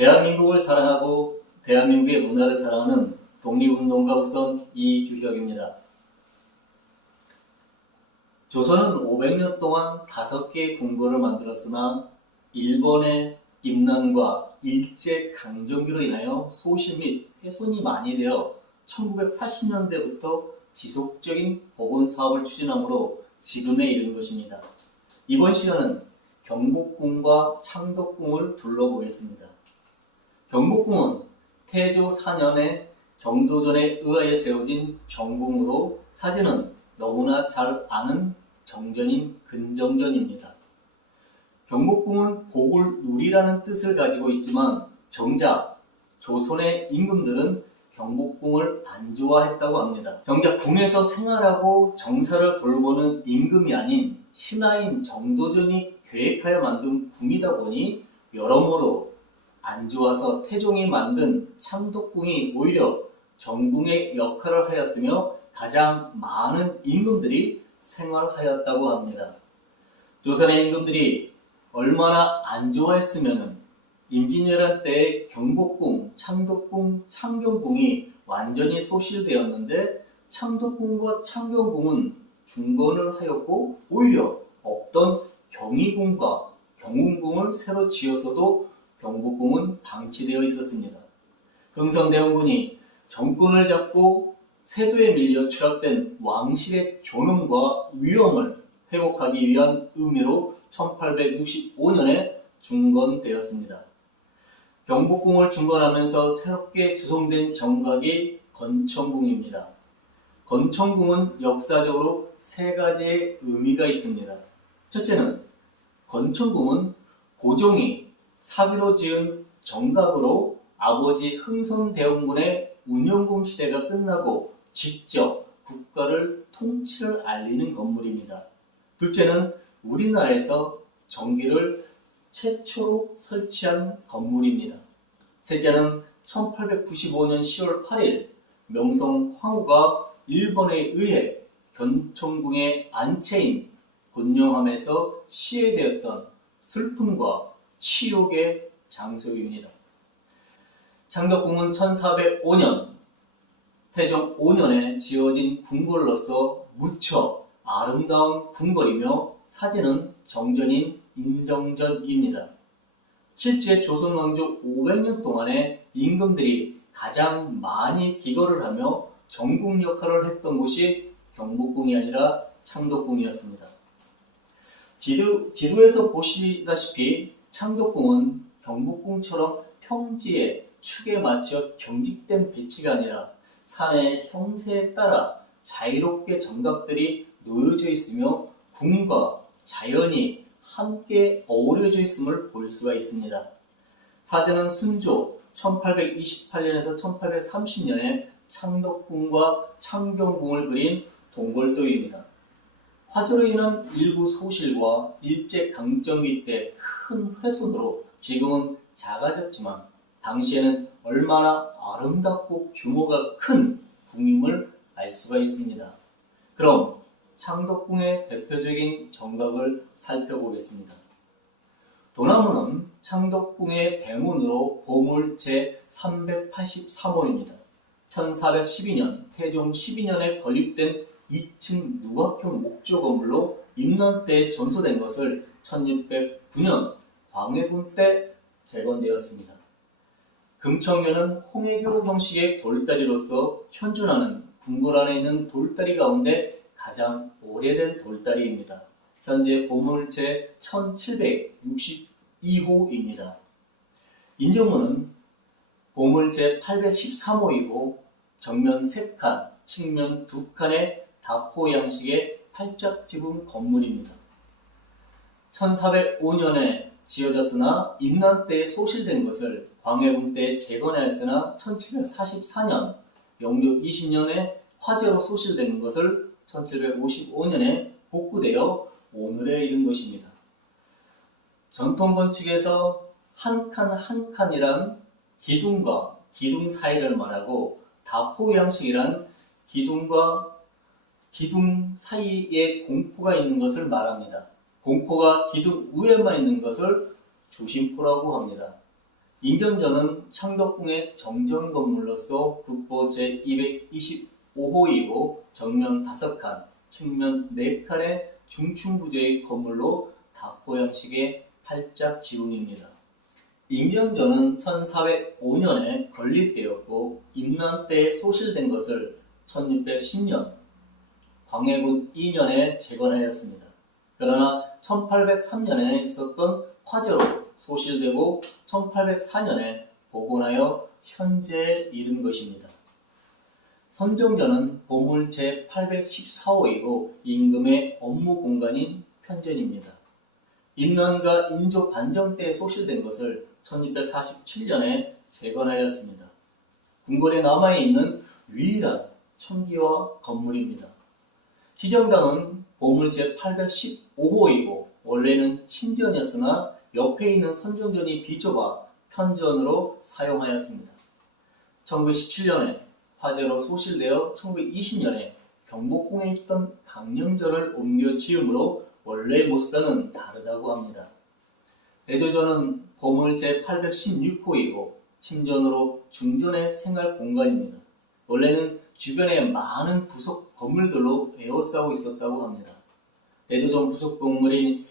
대한민국을 사랑하고 대한민국의 문화를 사랑하는 독립운동가 후손 이규혁입니다. 조선은 500년 동안 5개의 궁궐을 만들었으나 일본의 임난과 일제강점기로 인하여 소실 및 훼손이 많이 되어 1980년대부터 지속적인 복원 사업을 추진하므로 지금에 이른 것입니다. 이번 시간은 경복궁과 창덕궁을 둘러보겠습니다. 경복궁은 태조 4년에 정도전에 의하여 세워진 정궁으로 사진은 너무나 잘 아는 정전인 근정전입니다. 경복궁은 복을 누리라는 뜻을 가지고 있지만 정작 조선의 임금들은 경복궁을 안 좋아했다고 합니다. 정작 궁에서 생활하고 정사를 돌보는 임금이 아닌 신하인 정도전이 계획하여 만든 궁이다 보니 여러모로 안 좋아서 태종이 만든 창덕궁이 오히려 정궁의 역할을 하였으며 가장 많은 임금들이 생활하였다고 합니다. 조선의 임금들이 얼마나 안 좋아했으면 임진왜란 때의 경복궁, 창덕궁, 창경궁이 완전히 소실되었는데 창덕궁과 창경궁은 중건을 하였고 오히려 없던 경희궁과 경운궁을 새로 지었어도 경복궁은 방치되어 있었습니다. 흥선대원군이 정권을 잡고 세도에 밀려 추락된 왕실의 존엄과 위엄을 회복하기 위한 의미로 1865년에 중건되었습니다. 경복궁을 중건하면서 새롭게 조성된 정각이 건청궁입니다. 건청궁은 역사적으로 3가지의 의미가 있습니다. 첫째는 건청궁은 고종이 사비로 지은 정각으로 아버지 흥선대원군의 운영궁 시대가 끝나고 직접 국가를 통치를 알리는 건물입니다. 둘째는 우리나라에서 전기를 최초로 설치한 건물입니다. 셋째는 1895년 10월 8일 명성 황후가 일본에 의해 견청궁의 안채인 곤룡함에서 시해되었던 슬픔과 치욕의 장소입니다. 창덕궁은 1405년 태종 5년에 지어진 궁궐로서 무척 아름다운 궁궐이며 사진은 정전인 인정전입니다. 실제 조선 왕조 500년 동안에 임금들이 가장 많이 기거를 하며 정궁 역할을 했던 곳이 경복궁이 아니라 창덕궁이었습니다. 지도에서 보시다시피 창덕궁은 경복궁처럼 평지에 축에 맞춰 경직된 배치가 아니라 산의 형세에 따라 자유롭게 정각들이 놓여져 있으며 궁과 자연이 함께 어우러져 있음을 볼 수가 있습니다. 사진은 순조 1828년에서 1830년에 창덕궁과 창경궁을 그린 동골도입니다. 화재로 인한 일부 소실과 일제강점기 때 큰 훼손으로 지금은 작아졌지만 당시에는 얼마나 아름답고 규모가 큰 궁임을 알 수가 있습니다. 그럼 창덕궁의 대표적인 정각을 살펴보겠습니다. 도나무는 창덕궁의 대문으로 보물 제383호입니다. 1412년 태종 12년에 건립된 2층 육악형 목조 건물로 임난 때 전소된 것을 1609년 광해군 때 재건되었습니다. 금청교는 홍해교 형식의 돌다리로서 현존하는 궁궐 안에 있는 돌다리 가운데 가장 오래된 돌다리입니다. 현재 보물제 1762호입니다. 인정문은 보물제 813호이고 정면 3칸, 측면 2칸의 다포 양식의 팔짝지붕 건물입니다. 1405년에 지어졌으나 임난 때에 소실된 것을 광해군 때 재건하였으나 1744년 영조 20년에 화재로 소실된 것을 1755년에 복구되어 오늘에 이른 것입니다. 전통 건축에서 한 칸 한 칸이란 기둥과 기둥 사이를 말하고 다포 양식이란 기둥과 기둥 사이에 공포가 있는 것을 말합니다. 공포가 기둥 위에만 있는 것을 주심포라고 합니다. 인견전은 창덕궁의 정전 건물로서 국보 제225호이고 정면 5칸, 측면 4칸의 중층부조의 건물로 다포 형식의 팔짝 지붕입니다. 인견전은 1405년에 건립되었고 임난 때 소실된 것을 1610년 광해군 2년에 재건하였습니다. 그러나 1803년에 있었던 화재로 소실되고 1804년에 복원하여 현재에 이른 것입니다. 선정전은 보물 제814호이고 임금의 업무 공간인 편전입니다. 임난과 인조 반정 때 소실된 것을 1647년에 재건하였습니다. 궁궐에 남아있는 유일한 청기화 건물입니다. 희정당은 보물 제815호이고 원래는 침전이었으나 옆에 있는 선정전이 비좁아 편전으로 사용하였습니다. 1917년에 화재로 소실되어 1920년에 경복궁에 있던 강령전을 옮겨 지음으로 원래의 모습과는 다르다고 합니다. 대조전은 보물 제816호이고 침전으로 중전의 생활 공간입니다. 원래는 주변에 많은 부속 건물들로 에워싸고 있었다고 합니다. 대조전 부속 건물인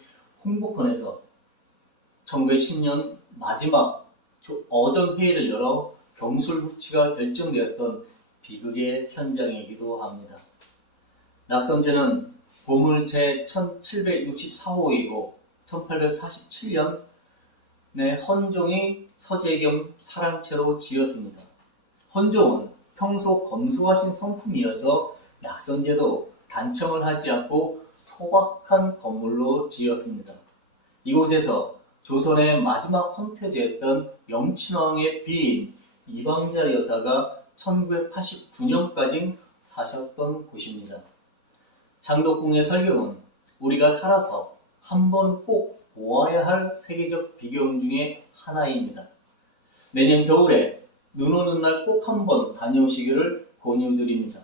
홍복헌에서 1910년 마지막 어전회의를 열어 경술 부치가 결정되었던 비극의 현장이기도 합니다. 낙선제는 보물 제1764호이고 1847년에 헌종이 서재 겸 사랑채로 지었습니다. 헌종은 평소 검소하신 성품이어서 낙선제도 단청을 하지 않고 소박한 건물로 지었습니다. 이곳에서 조선의 마지막 황태자였던 영친왕의 비인 이방자 여사가 1989년까지 사셨던 곳입니다. 장덕궁의 설경은 우리가 살아서 한 번 꼭 보아야 할 세계적 비경 중에 하나입니다. 내년 겨울에 눈 오는 날 꼭 한번 다녀오시기를 권유드립니다.